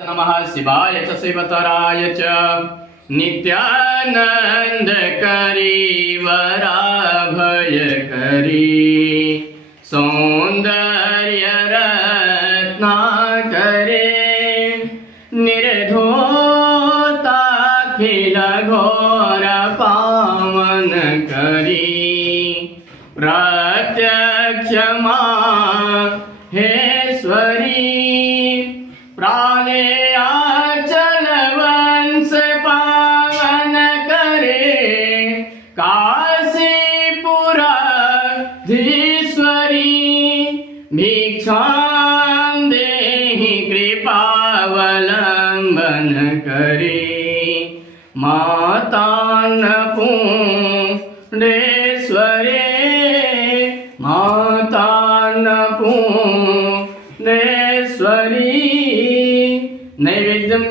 नमः शिवाय च शिवतराय च नित्यानंद करी वराभय करी सौंदर्य रत्ना करे निर्धोता खिल घोर पावन करी प्रत्यक्ष हेश्वरी प्राणे आचल वंश पावन करे काशीपुराधीश्वरी भिक्षां देहि कृपावलंबन करे माता अन्नपूर्णेश्वरी माता अन्नपूर्णेश्वरी नैवेद्यम